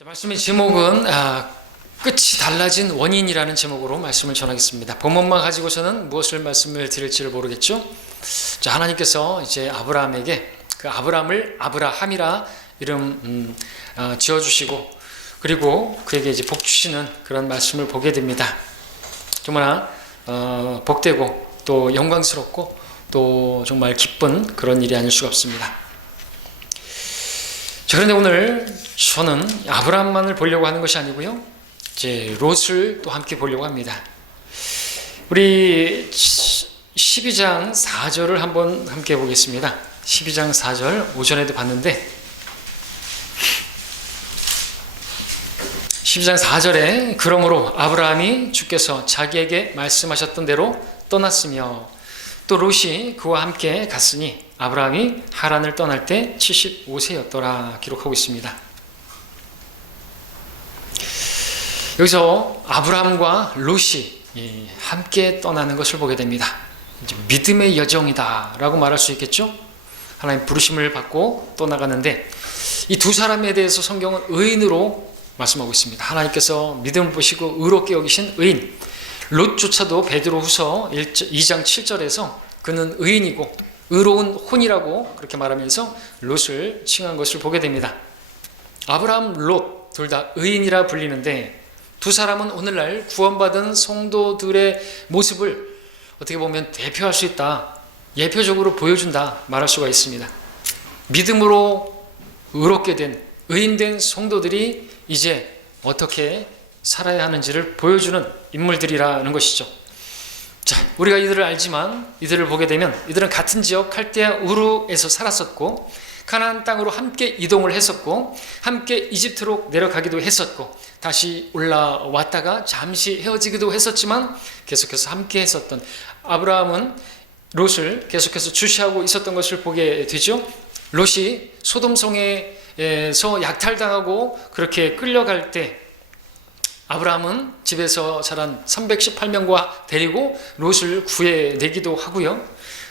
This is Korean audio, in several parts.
말씀의 제목은 끝이 달라진 원인이라는 제목으로 말씀을 전하겠습니다. 본문만 가지고서는 무엇을 말씀을 드릴지를 모르겠죠. 자, 하나님께서 이제 아브라함에게 그 아브라함을 아브라함이라 이름 지어주시고, 그리고 그에게 이제 복 주시는 그런 말씀을 보게 됩니다. 정말 복되고 또 영광스럽고 또 정말 기쁜 그런 일이 아닐 수가 없습니다. 자, 그런데 오늘 저는 아브라함만을 보려고 하는 것이 아니고요, 이제 롯을 또 함께 보려고 합니다. 우리 12장 4절을 한번 함께 보겠습니다. 12장 4절 오전에도 봤는데 12장 4절에 그러므로 아브라함이 주께서 자기에게 말씀하셨던 대로 떠났으며 또 롯이 그와 함께 갔으니 아브라함이 하란을 떠날 때 75세였더라 기록하고 있습니다. 여기서 아브라함과 롯이 함께 떠나는 것을 보게 됩니다. 이제 믿음의 여정이다 라고 말할 수 있겠죠. 하나님 부르심을 받고 떠나가는데 이 두 사람에 대해서 성경은 의인으로 말씀하고 있습니다. 하나님께서 믿음을 보시고 의롭게 여기신 의인, 롯조차도 베드로후서 2장 7절에서 그는 의인이고 의로운 혼이라고 그렇게 말하면서 롯을 칭한 것을 보게 됩니다. 아브라함, 롯 둘 다 의인이라 불리는데 두 사람은 오늘날 구원받은 성도들의 모습을 어떻게 보면 대표할 수 있다, 예표적으로 보여준다 말할 수가 있습니다. 믿음으로 의롭게 된 의인된 성도들이 이제 어떻게 살아야 하는지를 보여주는 인물들이라는 것이죠. 자, 우리가 이들을 알지만 이들을 보게 되면 이들은 같은 지역 갈대아 우르에서 살았었고 가나안 땅으로 함께 이동을 했었고 함께 이집트로 내려가기도 했었고 다시 올라왔다가 잠시 헤어지기도 했었지만 계속해서 함께 했었던 아브라함은 롯을 계속해서 주시하고 있었던 것을 보게 되죠. 롯이 소돔성에서 약탈당하고 그렇게 끌려갈 때 아브라함은 집에서 자란 318명과 데리고 롯을 구해내기도 하고요.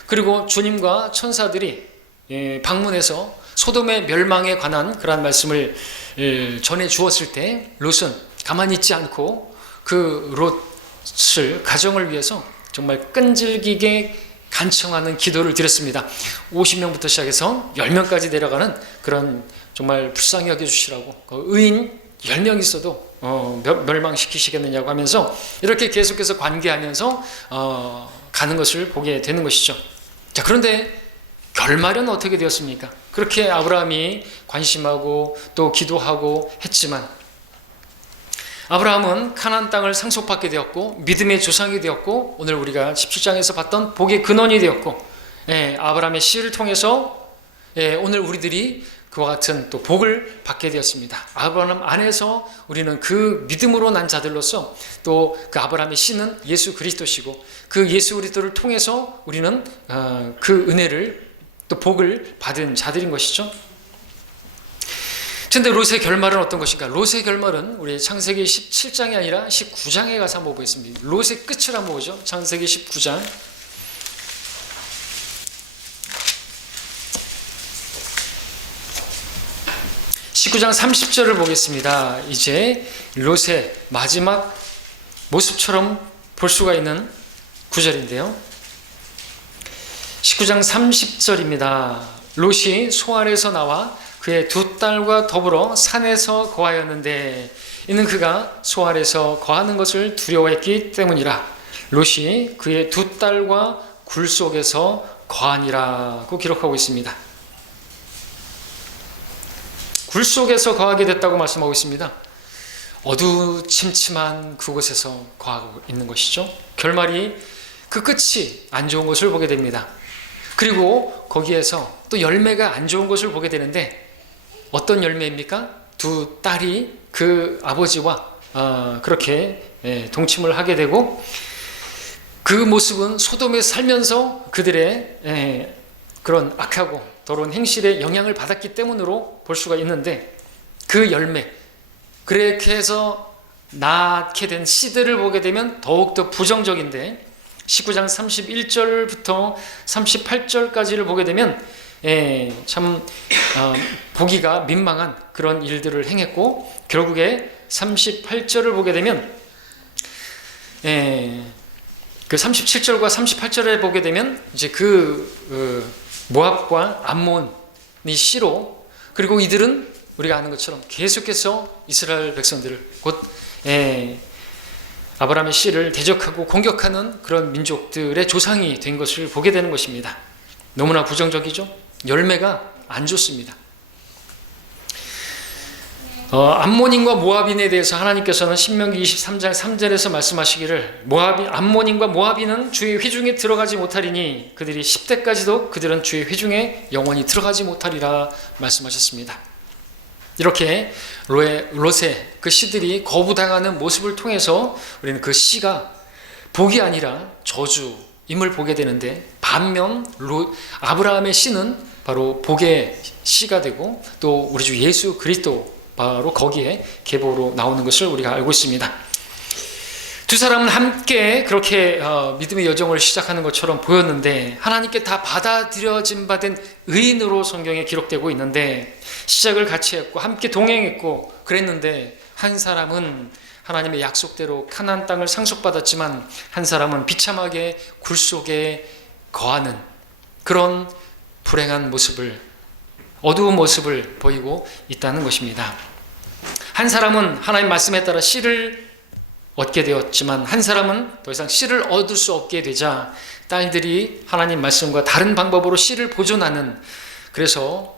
그리고 주님과 천사들이 방문해서 소돔의 멸망에 관한 그러한 말씀을 전해 주었을 때 롯은 가만히 있지 않고 그 롯을 가정을 위해서 정말 끈질기게 간청하는 기도를 드렸습니다. 50명부터 시작해서 10명까지 내려가는 그런 정말 불쌍히 여겨주시라고, 의인 10명 있어도 멸망시키시겠느냐고 하면서 이렇게 계속해서 관계하면서 가는 것을 보게 되는 것이죠. 자, 그런데 결말은 어떻게 되었습니까? 그렇게 아브라함이 관심하고 또 기도하고 했지만 아브라함은 가나안 땅을 상속받게 되었고 믿음의 조상이 되었고 오늘 우리가 17장에서 봤던 복의 근원이 되었고, 아브라함의 씨를 통해서 오늘 우리들이 그와 같은 또 복을 받게 되었습니다. 아브라함 안에서 우리는 그 믿음으로 난 자들로서 또 그 아브라함의 씨는 예수 그리스도시고 그 예수 그리스도를 통해서 우리는 그 은혜를 또 복을 받은 자들인 것이죠. 그런데 롯의 결말은 어떤 것인가? 롯의 결말은 우리 창세기 17장이 아니라 19장에 가서 한번 보겠습니다. 롯의 끝을 한번 보죠. 창세기 19장 19장 30절을 보겠습니다. 이제 롯의 마지막 모습처럼 볼 수가 있는 구절인데요. 19장 30절입니다. 롯이 소알에서 나와 그의 두 딸과 더불어 산에서 거하였는데 이는 그가 소알에서 거하는 것을 두려워했기 때문이라. 롯이 그의 두 딸과 굴 속에서 거하니라고 기록하고 있습니다. 굴 속에서 거하게 됐다고 말씀하고 있습니다. 어두침침한 그곳에서 거하고 있는 것이죠. 결말이 그 끝이 안 좋은 것을 보게 됩니다. 그리고 거기에서 또 열매가 안 좋은 것을 보게 되는데 어떤 열매입니까? 두 딸이 그 아버지와 그렇게 동침을 하게 되고 그 모습은 소돔에 살면서 그들의 그런 악하고 더러운 행실에 영향을 받았기 때문으로 볼 수가 있는데 그 열매, 그렇게 해서 낳게 된 씨들을 보게 되면 더욱더 부정적인데 19장 31절부터 38절까지를 보게 되면 참 보기가 민망한 그런 일들을 행했고, 결국에 38절을 보게 되면 그 37절과 38절에 보게 되면 이제 모압과 암몬이 씨로, 그리고 이들은 우리가 아는 것처럼 계속해서 이스라엘 백성들을 곧 아브라함의 씨를 대적하고 공격하는 그런 민족들의 조상이 된 것을 보게 되는 것입니다. 너무나 부정적이죠. 열매가 안 좋습니다. 암몬인과 모압인에 대해서 하나님께서는 신명기 23장 3절에서 말씀하시기를, 암몬인과 모압인은 주의 회중에 들어가지 못하리니 그들이 10대까지도 그들은 주의 회중에 영원히 들어가지 못하리라 말씀하셨습니다. 이렇게 롯의 그 씨들이 거부당하는 모습을 통해서 우리는 그 씨가 복이 아니라 저주임을 보게 되는데, 반면 아브라함의 씨는 바로 복의 씨가 되고, 또 우리 주 예수 그리스도 바로 거기에 계보로 나오는 것을 우리가 알고 있습니다. 두 사람은 함께 그렇게 믿음의 여정을 시작하는 것처럼 보였는데, 하나님께 다 받아들여진 바 된 의인으로 성경에 기록되고 있는데, 시작을 같이 했고 함께 동행했고 그랬는데, 한 사람은 하나님의 약속대로 가나안 땅을 상속받았지만, 한 사람은 비참하게 굴 속에 거하는 그런 불행한 모습을, 어두운 모습을 보이고 있다는 것입니다. 한 사람은 하나님 말씀에 따라 씨를 얻게 되었지만, 한 사람은 더 이상 씨를 얻을 수 없게 되자 딸들이 하나님 말씀과 다른 방법으로 씨를 보존하는, 그래서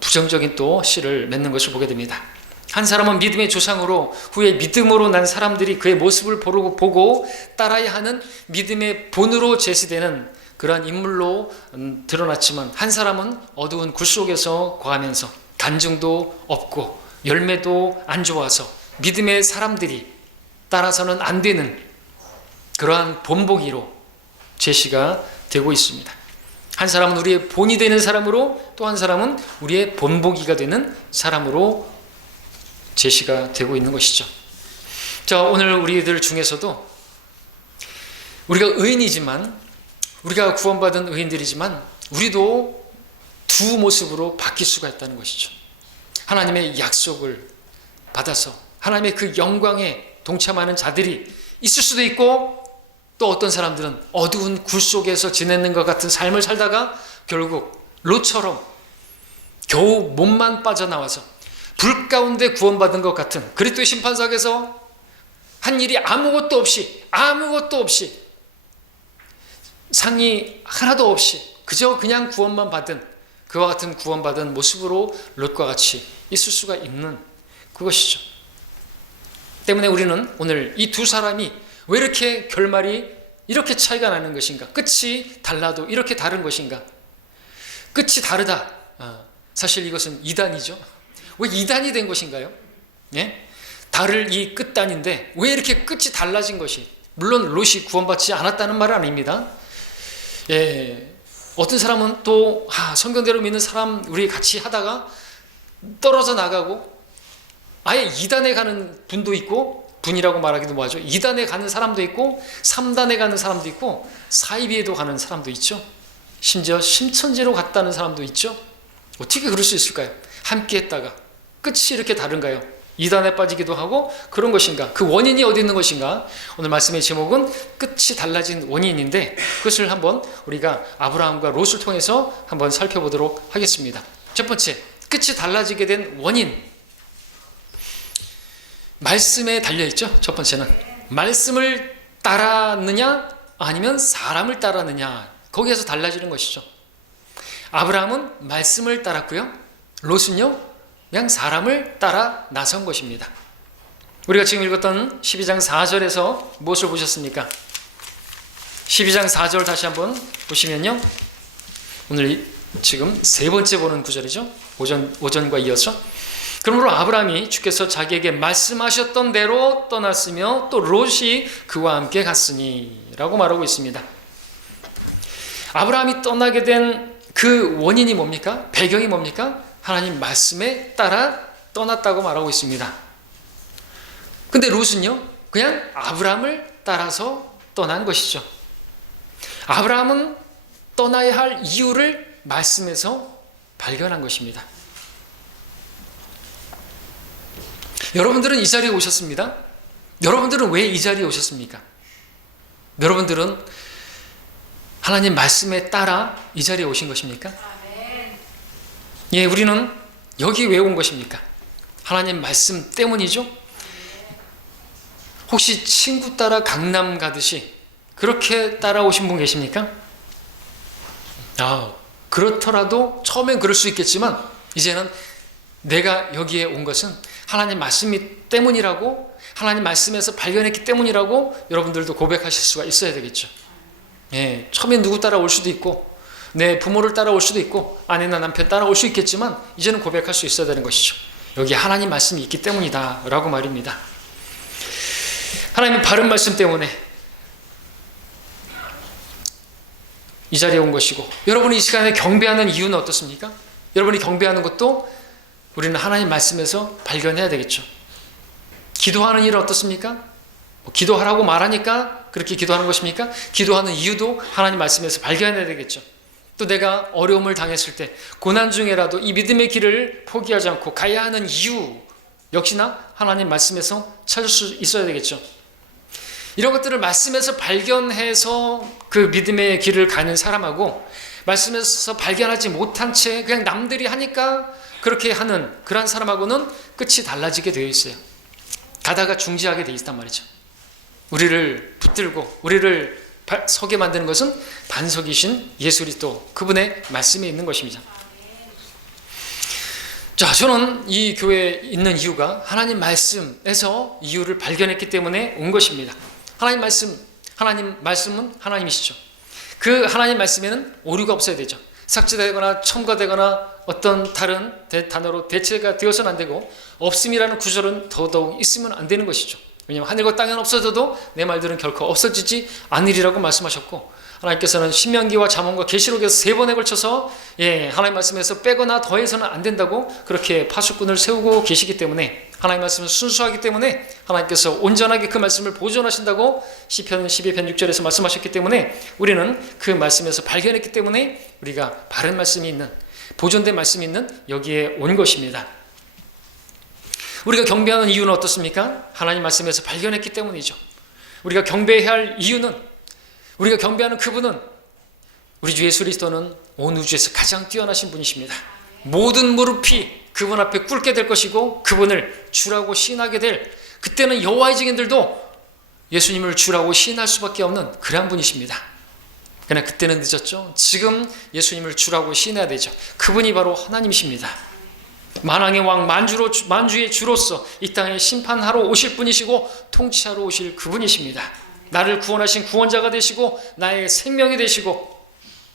부정적인 또 씨를 맺는 것을 보게 됩니다. 한 사람은 믿음의 조상으로, 후에 믿음으로 난 사람들이 그의 모습을 보고 따라야 하는 믿음의 본으로 제시되는 그러한 인물로 드러났지만, 한 사람은 어두운 굴 속에서 거하면서 간증도 없고 열매도 안 좋아서 믿음의 사람들이 따라서는 안 되는 그러한 본보기로 제시가 되고 있습니다. 한 사람은 우리의 본이 되는 사람으로, 또 한 사람은 우리의 본보기가 되는 사람으로 제시가 되고 있는 것이죠. 자, 오늘 우리들 중에서도 우리가 의인이지만, 우리가 구원받은 의인들이지만, 우리도 두 모습으로 바뀔 수가 있다는 것이죠. 하나님의 약속을 받아서 하나님의 그 영광에 동참하는 자들이 있을 수도 있고, 또 어떤 사람들은 어두운 굴 속에서 지내는 것 같은 삶을 살다가 결국 롯처럼 겨우 몸만 빠져나와서 불 가운데 구원받은 것 같은, 그리스도의 심판석에서 한 일이 아무것도 없이 상이 하나도 없이 그저 그냥 구원만 받은, 그와 같은 구원받은 모습으로 롯과 같이 있을 수가 있는 그것이죠. 때문에 우리는 오늘 이 두 사람이 왜 이렇게 결말이 이렇게 차이가 나는 것인가? 끝이 달라도 이렇게 다른 것인가? 끝이 다르다. 사실 이것은 이단이죠. 왜 이단이 된 것인가요? 예? 다를 이 끝단인데 왜 이렇게 끝이 달라진 것이? 물론 롯이 구원받지 않았다는 말은 아닙니다. 예, 어떤 사람은 또 성경대로 믿는 사람 우리 같이 하다가 떨어져 나가고 아예 2단에 가는 분도 있고, 분이라고 말하기도 뭐하죠. 2단에 가는 사람도 있고 3단에 가는 사람도 있고 사이비에도 가는 사람도 있죠. 심지어 심천지로 갔다는 사람도 있죠. 어떻게 그럴 수 있을까요? 함께 했다가 끝이 이렇게 다른가요? 2단에 빠지기도 하고 그런 것인가? 그 원인이 어디 있는 것인가? 오늘 말씀의 제목은 끝이 달라진 원인인데, 그것을 한번 우리가 아브라함과 롯을 통해서 한번 살펴보도록 하겠습니다. 첫 번째, 끝이 달라지게 된 원인, 말씀에 달려있죠. 첫 번째는 말씀을 따랐느냐 아니면 사람을 따랐느냐, 거기에서 달라지는 것이죠. 아브라함은 말씀을 따랐고요, 롯은요 그냥 사람을 따라 나선 것입니다. 우리가 지금 읽었던 12장 4절에서 무엇을 보셨습니까? 12장 4절 다시 한번 보시면요, 오늘 지금 세 번째 보는 구절이죠. 오전과 이어서, 그러므로 아브라함이 주께서 자기에게 말씀하셨던 대로 떠났으며 또 롯이 그와 함께 갔으니 라고 말하고 있습니다. 아브라함이 떠나게 된 그 원인이 뭡니까? 배경이 뭡니까? 하나님 말씀에 따라 떠났다고 말하고 있습니다. 근데 롯은요 그냥 아브라함을 따라서 떠난 것이죠. 아브라함은 떠나야 할 이유를 말씀에서 발견한 것입니다. 여러분들은 이 자리에 오셨습니다. 여러분들은 왜 이 자리에 오셨습니까? 여러분들은 하나님 말씀에 따라 이 자리에 오신 것입니까? 예, 우리는 여기 왜 온 것입니까? 하나님 말씀 때문이죠? 혹시 친구 따라 강남 가듯이 그렇게 따라오신 분 계십니까? 그렇더라도 처음엔 그럴 수 있겠지만 이제는 내가 여기에 온 것은 하나님 말씀이 때문이라고, 하나님 말씀에서 발견했기 때문이라고 여러분들도 고백하실 수가 있어야 되겠죠. 예, 처음엔 누구 따라올 수도 있고 내 부모를 따라올 수도 있고 아내나 남편 따라올 수 있겠지만 이제는 고백할 수 있어야 되는 것이죠. 여기 하나님 말씀이 있기 때문이다 라고 말입니다. 하나님의 바른 말씀 때문에 이 자리에 온 것이고, 여러분이 이 시간에 경배하는 이유는 어떻습니까? 여러분이 경배하는 것도 우리는 하나님 말씀에서 발견해야 되겠죠. 기도하는 일은 어떻습니까? 기도하라고 말하니까 그렇게 기도하는 것입니까? 기도하는 이유도 하나님 말씀에서 발견해야 되겠죠. 또 내가 어려움을 당했을 때 고난 중에라도 이 믿음의 길을 포기하지 않고 가야 하는 이유 역시나 하나님 말씀에서 찾을 수 있어야 되겠죠. 이런 것들을 말씀에서 발견해서 그 믿음의 길을 가는 사람하고 말씀에서 발견하지 못한 채 그냥 남들이 하니까 그렇게 하는 그런 사람하고는 끝이 달라지게 되어 있어요. 가다가 중지하게 되어 있단 말이죠. 우리를 붙들고 우리를 서게 만드는 것은 반석이신 예수 그리스도 그분의 말씀에 있는 것입니다. 자, 저는 이 교회에 있는 이유가 하나님 말씀에서 이유를 발견했기 때문에 온 것입니다. 하나님 말씀은 하나님이시죠. 그 하나님 말씀에는 오류가 없어야 되죠. 삭제되거나 첨가되거나 어떤 다른 단어로 대체가 되어서는 안 되고 없음이라는 구절은 더더욱 있으면 안 되는 것이죠. 왜냐하면 하늘과 땅은 없어져도 내 말들은 결코 없어지지 않으리라고 말씀하셨고, 하나님께서는 신명기와 잠언과 계시록에서 3번에 걸쳐서 하나님 말씀에서 빼거나 더해서는 안 된다고 그렇게 파수꾼을 세우고 계시기 때문에, 하나님 말씀은 순수하기 때문에 하나님께서 온전하게 그 말씀을 보존하신다고 시편 12편 6절에서 말씀하셨기 때문에 우리는 그 말씀에서 발견했기 때문에 우리가 바른 말씀이 있는, 보존된 말씀이 있는 여기에 온 것입니다. 우리가 경배하는 이유는 어떻습니까? 하나님 말씀에서 발견했기 때문이죠. 우리가 경배해야 할 이유는, 우리가 경배하는 그분은, 우리 주 예수 그리스도는 온 우주에서 가장 뛰어나신 분이십니다. 모든 무릎이 그분 앞에 꿇게 될 것이고 그분을 주라고 시인하게 될, 그때는 여호와의 증인들도 예수님을 주라고 시인할 수밖에 없는 그러한 분이십니다. 그러나 그때는 늦었죠. 지금 예수님을 주라고 시인해야 되죠. 그분이 바로 하나님이십니다. 만왕의 왕, 만주의 주로서 이 땅에 심판하러 오실 분이시고 통치하러 오실 그분이십니다. 나를 구원하신 구원자가 되시고 나의 생명이 되시고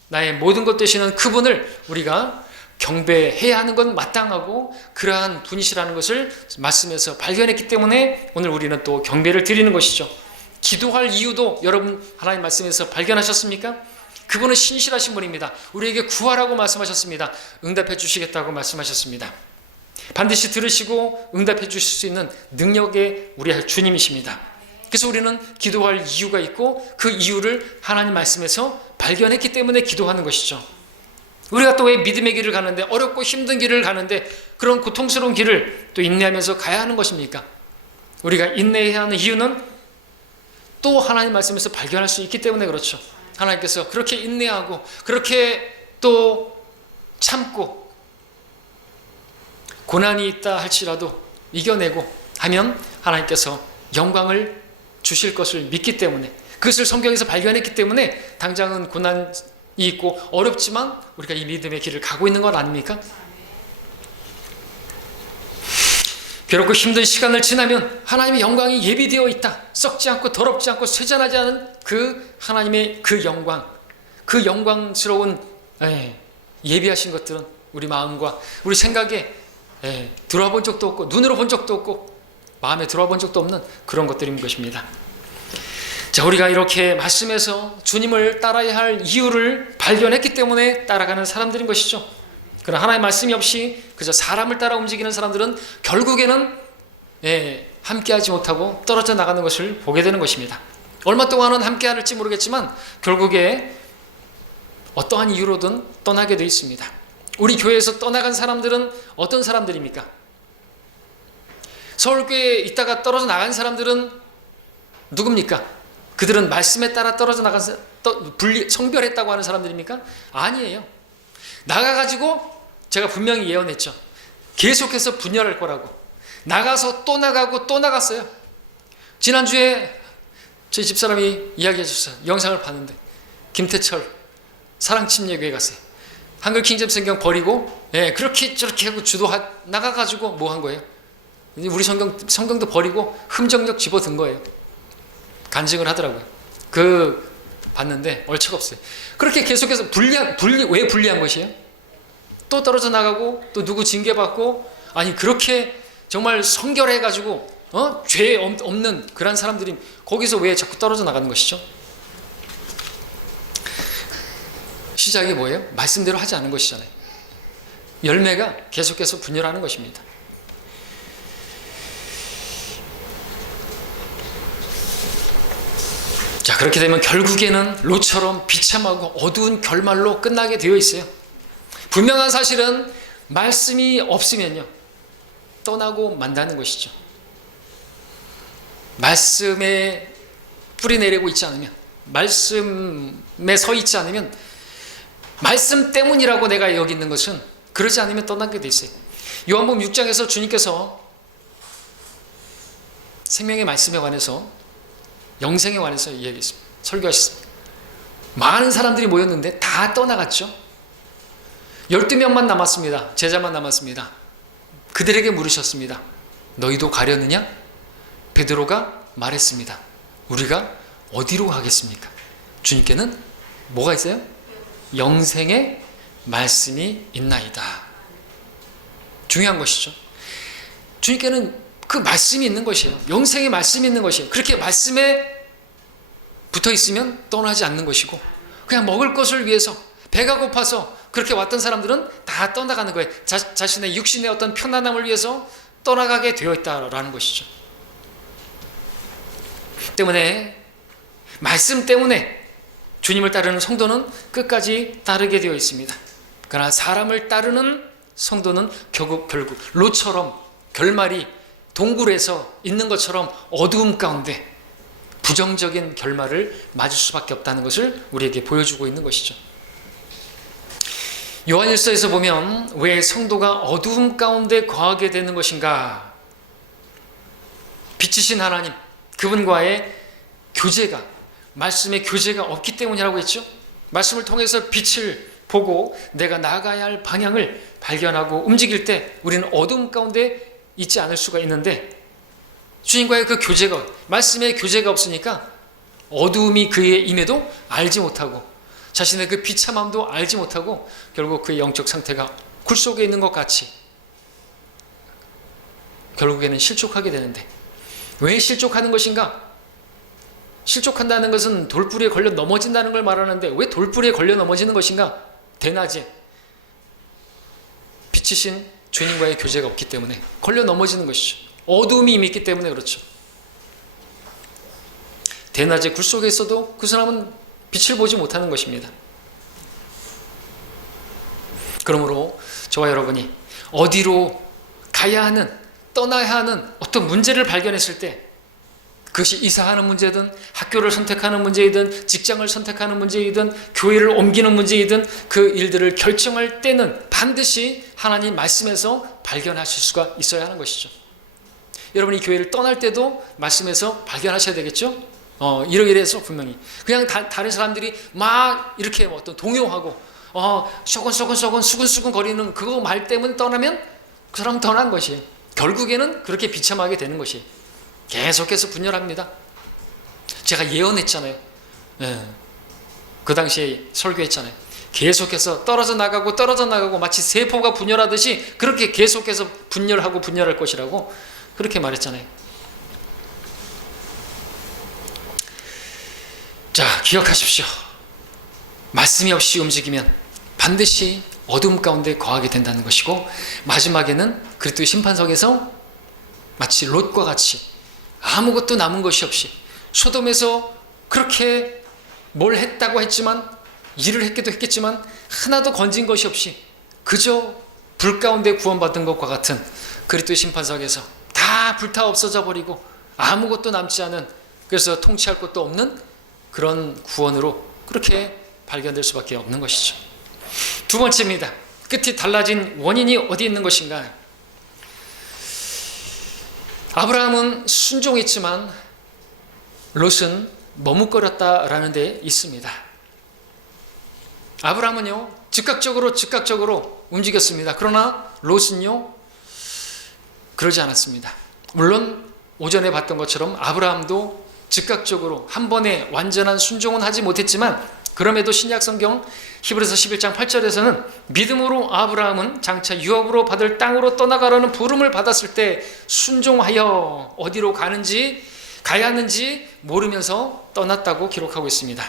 나의 모든 것 되시는 그분을 우리가 경배해야 하는 건 마땅하고 그러한 분이시라는 것을 말씀에서 발견했기 때문에 오늘 우리는 또 경배를 드리는 것이죠. 기도할 이유도 여러분 하나님 말씀에서 발견하셨습니까? 그분은 신실하신 분입니다. 우리에게 구하라고 말씀하셨습니다. 응답해 주시겠다고 말씀하셨습니다. 반드시 들으시고 응답해 주실 수 있는 능력의 우리 주님이십니다. 그래서 우리는 기도할 이유가 있고 그 이유를 하나님 말씀에서 발견했기 때문에 기도하는 것이죠. 우리가 또 왜 믿음의 길을 가는데, 어렵고 힘든 길을 가는데 그런 고통스러운 길을 또 인내하면서 가야 하는 것입니까? 우리가 인내해야 하는 이유는 또 하나님 말씀에서 발견할 수 있기 때문에 그렇죠. 하나님께서 그렇게 인내하고 그렇게 또 참고 고난이 있다 할지라도 이겨내고 하면 하나님께서 영광을 주실 것을 믿기 때문에, 그것을 성경에서 발견했기 때문에 당장은 고난이 있고 어렵지만 우리가 이 믿음의 길을 가고 있는 것 아닙니까? 괴롭고 힘든 시간을 지나면 하나님의 영광이 예비되어 있다. 썩지 않고 더럽지 않고 쇠잔하지 않은 그 하나님의 그 영광, 그 영광스러운 예비하신 것들은 우리 마음과 우리 생각에 들어와 본 적도 없고 눈으로 본 적도 없고 마음에 들어와 본 적도 없는 그런 것들인 것입니다. 자, 우리가 이렇게 말씀에서 주님을 따라야 할 이유를 발견했기 때문에 따라가는 사람들인 것이죠. 그러나 하나님의 말씀이 없이 그저 사람을 따라 움직이는 사람들은 결국에는 함께하지 못하고 떨어져 나가는 것을 보게 되는 것입니다. 얼마 동안은 함께할지 모르겠지만 결국에 어떠한 이유로든 떠나게 되어 있습니다. 우리 교회에서 떠나간 사람들은 어떤 사람들입니까? 서울교회에 있다가 떨어져 나간 사람들은 누굽니까? 그들은 말씀에 따라 떨어져 나간 성별했다고 하는 사람들입니까? 아니에요. 나가가지고 제가 분명히 예언했죠. 계속해서 분열할 거라고. 나가서 또 나가고 또 나갔어요. 지난주에 제 집사람이 이야기해 줬어요. 영상을 봤는데 김태철 사랑침례교회 갔어요. 한글 킹잼 성경 버리고 그렇게 저렇게 하고 나가가지고 뭐 한 거예요? 우리 성경도 버리고 흠정력 집어든 거예요. 간증을 하더라고요. 봤는데 얼척 없어요. 그렇게 계속해서 왜 불리한 것이에요? 또 떨어져 나가고 또 누구 징계받고, 아니 그렇게 정말 성결해가지고 죄 없는 그런 사람들이 거기서 왜 자꾸 떨어져 나가는 것이죠? 시작이 뭐예요? 말씀대로 하지 않은 것이잖아요. 열매가 계속해서 분열하는 것입니다. 자, 그렇게 되면 결국에는 롯처럼 비참하고 어두운 결말로 끝나게 되어 있어요. 분명한 사실은 말씀이 없으면요, 떠나고 만다는 것이죠. 말씀에 뿌리 내리고 있지 않으면, 말씀에 서 있지 않으면, 말씀 때문이라고 내가 여기 있는 것은, 그러지 않으면 떠나게 돼 있어요. 요한복음 6장에서 주님께서 생명의 말씀에 관해서, 영생에 관해서 이야기했습니다. 설교하셨습니다. 많은 사람들이 모였는데 다 떠나갔죠. 12명만 남았습니다. 제자만 남았습니다. 그들에게 물으셨습니다. 너희도 가려느냐? 베드로가 말했습니다. 우리가 어디로 가겠습니까? 주님께는 뭐가 있어요? 영생의 말씀이 있나이다. 중요한 것이죠. 주님께는 그 말씀이 있는 것이에요. 영생의 말씀이 있는 것이에요. 그렇게 말씀에 붙어 있으면 떠나지 않는 것이고, 그냥 먹을 것을 위해서, 배가 고파서 그렇게 왔던 사람들은 다 떠나가는 거예요. 자신의 육신의 어떤 편안함을 위해서 떠나가게 되어 있다라는 것이죠. 때문에 말씀 때문에 주님을 따르는 성도는 끝까지 따르게 되어 있습니다. 그러나 사람을 따르는 성도는 결국 롯처럼 결말이 동굴에서 있는 것처럼 어두움 가운데 부정적인 결말을 맞을 수밖에 없다는 것을 우리에게 보여주고 있는 것이죠. 요한일서에서 보면 왜 성도가 어두움 가운데 거하게 되는 것인가? 빛이신 하나님, 그분과의 교제가, 말씀의 교제가 없기 때문이라고 했죠. 말씀을 통해서 빛을 보고 내가 나아가야 할 방향을 발견하고 움직일 때 우리는 어두움 가운데 있지 않을 수가 있는데, 주님과의 그 교제가, 말씀의 교제가 없으니까 어두움이 그의 임에도 알지 못하고, 자신의 그 비참함도 알지 못하고, 결국 그의 영적 상태가 굴 속에 있는 것 같이 결국에는 실족하게 되는데, 왜 실족하는 것인가? 실족한다는 것은 돌부리에 걸려 넘어진다는 걸 말하는데, 왜 돌부리에 걸려 넘어지는 것인가? 대낮에 빛이신 주님과의 교제가 없기 때문에 걸려 넘어지는 것이죠. 어두움이 임했기 때문에 그렇죠. 대낮에 굴 속에 있어도 그 사람은 빛을 보지 못하는 것입니다. 그러므로 저와 여러분이 어디로 가야 하는, 떠나야 하는 어떤 문제를 발견했을 때, 그것이 이사하는 문제든 학교를 선택하는 문제이든 직장을 선택하는 문제이든 교회를 옮기는 문제이든 그 일들을 결정할 때는 반드시 하나님 말씀에서 발견하실 수가 있어야 하는 것이죠. 여러분이 교회를 떠날 때도 말씀에서 발견하셔야 되겠죠. 이러이래서 분명히 그냥 다른 사람들이 막 이렇게 어떤 동요하고 쇼근쇼근 수근수근 거리는 그거 말 때문에 떠나면 그 사람은 떠난 것이에요. 결국에는 그렇게 비참하게 되는 것이에요. 계속해서 분열합니다. 제가 예언했잖아요. 그 당시에 설교했잖아요. 계속해서 떨어져 나가고 마치 세포가 분열하듯이 그렇게 계속해서 분열하고 분열할 것이라고 그렇게 말했잖아요. 자, 기억하십시오. 말씀이 없이 움직이면 반드시 어둠 가운데 거하게 된다는 것이고, 마지막에는 그리스도의 심판석에서 마치 롯과 같이 아무것도 남은 것이 없이, 소돔에서 그렇게 뭘 했다고 했지만 일을 했기도 했겠지만 하나도 건진 것이 없이 그저 불 가운데 구원받은 것과 같은 그리스도의 심판석에서 다 불타 없어져 버리고 아무것도 남지 않은, 그래서 통치할 것도 없는 그런 구원으로 그렇게 발견될 수밖에 없는 것이죠. 두 번째입니다. 끝이 달라진 원인이 어디 있는 것인가? 아브라함은 순종했지만 롯은 머뭇거렸다라는 데 있습니다. 아브라함은요 즉각적으로 움직였습니다. 그러나 롯은요 그러지 않았습니다. 물론 오전에 봤던 것처럼 아브라함도 즉각적으로 한 번에 완전한 순종은 하지 못했지만, 그럼에도 신약성경 히브리서 11장 8절에서는 믿음으로 아브라함은 장차 유업으로 받을 땅으로 떠나가라는 부름을 받았을 때 순종하여 어디로 가야 하는지 모르면서 떠났다고 기록하고 있습니다.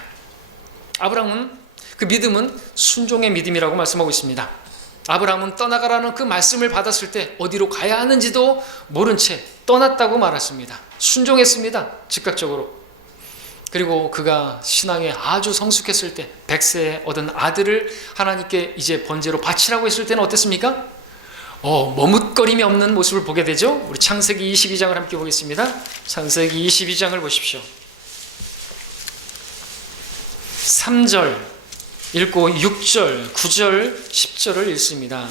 아브라함은 그 믿음은 순종의 믿음이라고 말씀하고 있습니다. 아브라함은 떠나가라는 그 말씀을 받았을 때 어디로 가야 하는지도 모른 채 떠났다고 말했습니다. 순종했습니다. 즉각적으로. 그리고 그가 신앙에 아주 성숙했을 때 100세에 얻은 아들을 하나님께 이제 번제로 바치라고 했을 때는 어땠습니까? 머뭇거림이 없는 모습을 보게 되죠. 우리 창세기 22장을 함께 보겠습니다. 창세기 22장을 보십시오. 3절 읽고 6절, 9절, 10절을 읽습니다.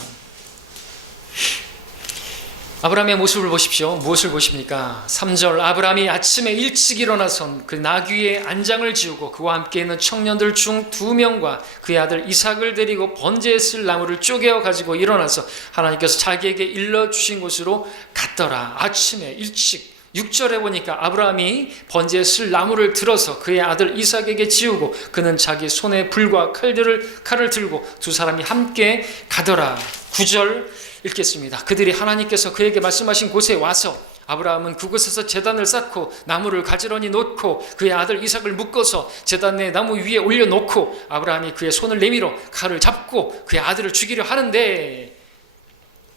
아브라함의 모습을 보십시오. 무엇을 보십니까? 3절, 아브라함이 아침에 일찍 일어나선 그 나귀의 안장을 지우고 그와 함께 있는 청년들 중 2명과 그의 아들 이삭을 데리고 번제에 쓸 나무를 쪼개어 가지고 일어나서 하나님께서 자기에게 일러주신 곳으로 갔더라. 아침에 일찍. 6절에 보니까 아브라함이 번제에 쓸 나무를 들어서 그의 아들 이삭에게 지우고 그는 자기 손에 불과 칼을 들고 두 사람이 함께 가더라. 9절 읽겠습니다. 그들이 하나님께서 그에게 말씀하신 곳에 와서 아브라함은 그곳에서 제단을 쌓고 나무를 가지런히 놓고 그의 아들 이삭을 묶어서 제단 내 나무 위에 올려놓고 아브라함이 그의 손을 내밀어 칼을 잡고 그의 아들을 죽이려 하는데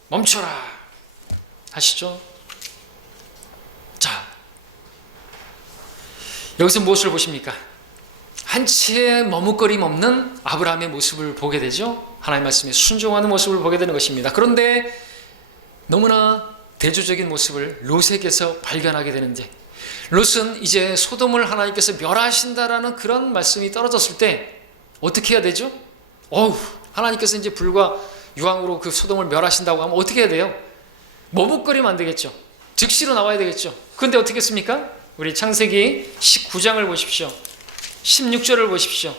멈춰라 하시죠. 자, 여기서 무엇을 보십니까? 한치의 머뭇거림 없는 아브라함의 모습을 보게 되죠. 하나님의 말씀에 순종하는 모습을 보게 되는 것입니다. 그런데 너무나 대조적인 모습을 롯에게서 발견하게 되는데, 롯은 이제 소돔을 하나님께서 멸하신다라는 그런 말씀이 떨어졌을 때 어떻게 해야 되죠? 하나님께서 이제 불과 유황으로 그 소돔을 멸하신다고 하면 어떻게 해야 돼요? 머뭇거리면 안 되겠죠. 즉시로 나와야 되겠죠. 그런데 어떻게 했습니까? 우리 창세기 19장을 보십시오. 16절을 보십시오.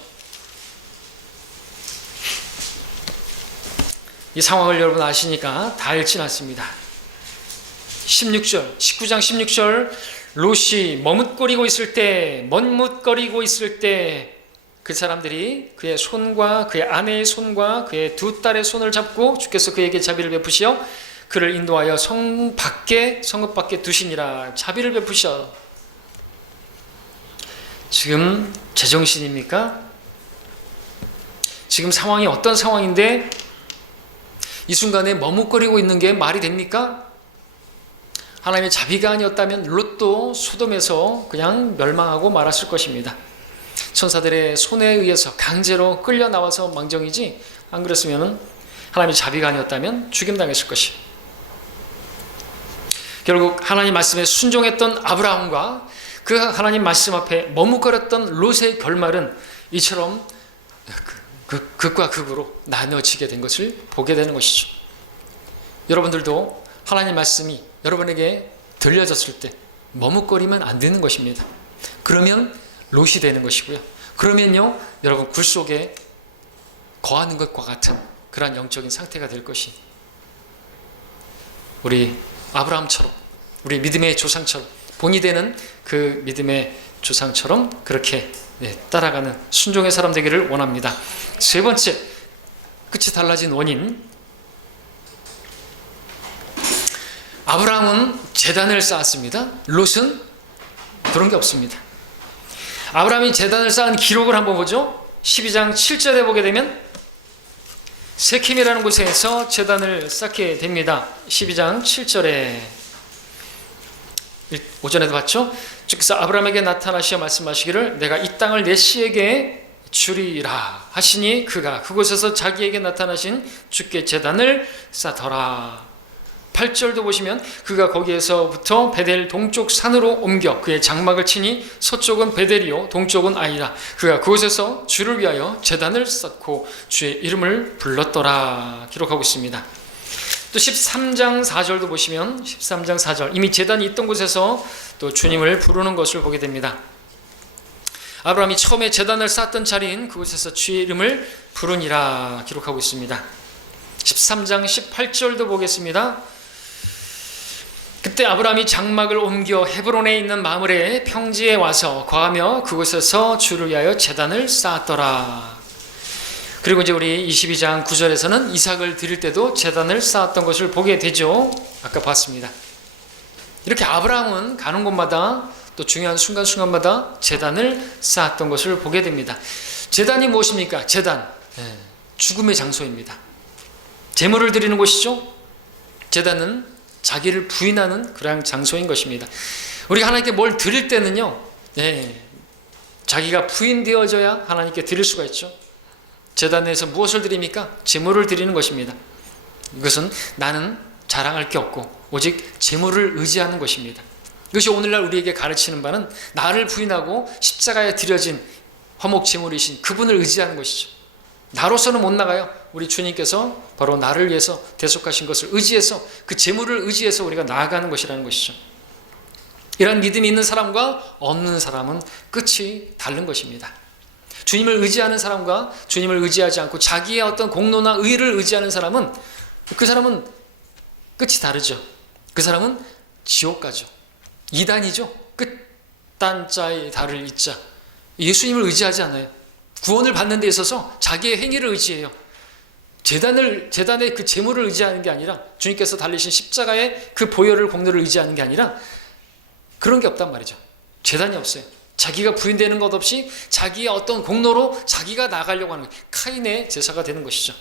이 상황을 여러분 아시니까 다 읽진 않습니다. 19장 16절, 롯이 머뭇거리고 있을 때 그 사람들이 그의 손과 그의 아내의 손과 그의 두 딸의 손을 잡고 주께서 그에게 자비를 베푸시어 그를 인도하여 성읍 밖에 두시니라. 자비를 베푸셔. 지금 제정신입니까? 지금 상황이 어떤 상황인데 이 순간에 머뭇거리고 있는 게 말이 됩니까? 하나님의 자비가 아니었다면 롯도 소돔에서 그냥 멸망하고 말았을 것입니다. 천사들의 손에 의해서 강제로 끌려 나와서 망정이지, 안 그랬으면 하나님의 자비가 아니었다면 죽임당했을 것이. 결국 하나님 말씀에 순종했던 아브라함과 그 하나님 말씀 앞에 머뭇거렸던 롯의 결말은 이처럼 극과 극으로 나뉘어지게 된 것을 보게 되는 것이죠. 여러분들도 하나님 말씀이 여러분에게 들려졌을 때 머뭇거리면 안 되는 것입니다. 그러면 롯이 되는 것이고요. 그러면요, 여러분 굴 속에 거하는 것과 같은 그러한 영적인 상태가 될 것이, 우리 아브라함처럼, 우리 믿음의 조상처럼, 본이 되는 그 믿음의 조상처럼 그렇게 따라가는 순종의 사람 되기를 원합니다. 세 번째, 끝이 달라진 원인. 아브라함은 제단을 쌓았습니다. 롯은 그런 게 없습니다. 아브라함이 제단을 쌓은 기록을 한번 보죠. 12장 7절에 보게 되면 세켐이라는 곳에서 제단을 쌓게 됩니다. 12장 7절에 오전에도 봤죠. 주께서 아브라함에게 나타나시어 말씀하시기를 내가 이 땅을 내 씨에게 주리라 하시니 그가 그곳에서 자기에게 나타나신 주께 제단을 쌓더라. 8절도 보시면 그가 거기에서부터 베델 동쪽 산으로 옮겨 그의 장막을 치니 서쪽은 베델이요 동쪽은 아이라. 그가 그곳에서 주를 위하여 제단을 쌓고 주의 이름을 불렀더라. 기록하고 있습니다. 또 13장 4절도 보시면 13장 4절 이미 제단이 있던 곳에서 또 주님을 부르는 것을 보게 됩니다. 아브라함이 처음에 제단을 쌓았던 자리인 그곳에서 주의 이름을 부르니라 기록하고 있습니다. 13장 18절도 보겠습니다. 그때 아브라함이 장막을 옮겨 헤브론에 있는 마므레 평지에 와서 거하며 그곳에서 주를 위하여 제단을 쌓았더라. 그리고 이제 우리 22장 9절에서는 이삭을 드릴 때도 제단을 쌓았던 것을 보게 되죠. 아까 봤습니다. 이렇게 아브라함은 가는 곳마다 또 중요한 순간순간마다 제단을 쌓았던 것을 보게 됩니다. 제단이 무엇입니까? 제단, 죽음의 장소입니다. 제물을 드리는 곳이죠. 제단은 자기를 부인하는 그러한 장소인 것입니다. 우리가 하나님께 뭘 드릴 때는요, 자기가 부인되어져야 하나님께 드릴 수가 있죠. 제단에서 무엇을 드립니까? 제물을 드리는 것입니다. 이것은 나는 자랑할 게 없고 오직 제물을 의지하는 것입니다. 이것이 오늘날 우리에게 가르치는 바는 나를 부인하고 십자가에 드려진 화목 제물이신 그분을 의지하는 것이죠. 나로서는 못 나가요. 우리 주님께서 바로 나를 위해서 대속하신 것을 의지해서 그 제물을 의지해서 우리가 나아가는 것이라는 것이죠. 이런 믿음이 있는 사람과 없는 사람은 끝이 다른 것입니다. 주님을 의지하는 사람과 주님을 의지하지 않고 자기의 어떤 공로나 의를 의지하는 사람은 그 사람은 끝이 다르죠. 그 사람은 지옥 가죠. 이단이죠. 끝단자의 달을 잇자. 예수님을 의지하지 않아요. 구원을 받는 데 있어서 자기의 행위를 의지해요. 제단의 그 제물을 의지하는 게 아니라 주님께서 달리신 십자가의 그 보혈을 공로를 의지하는 게 아니라 그런 게 없단 말이죠. 제단이 없어요. 자기가 부인되는 것 없이 자기의 어떤 공로로 자기가 나가려고 하는 카인의 제사가 되는 것이죠.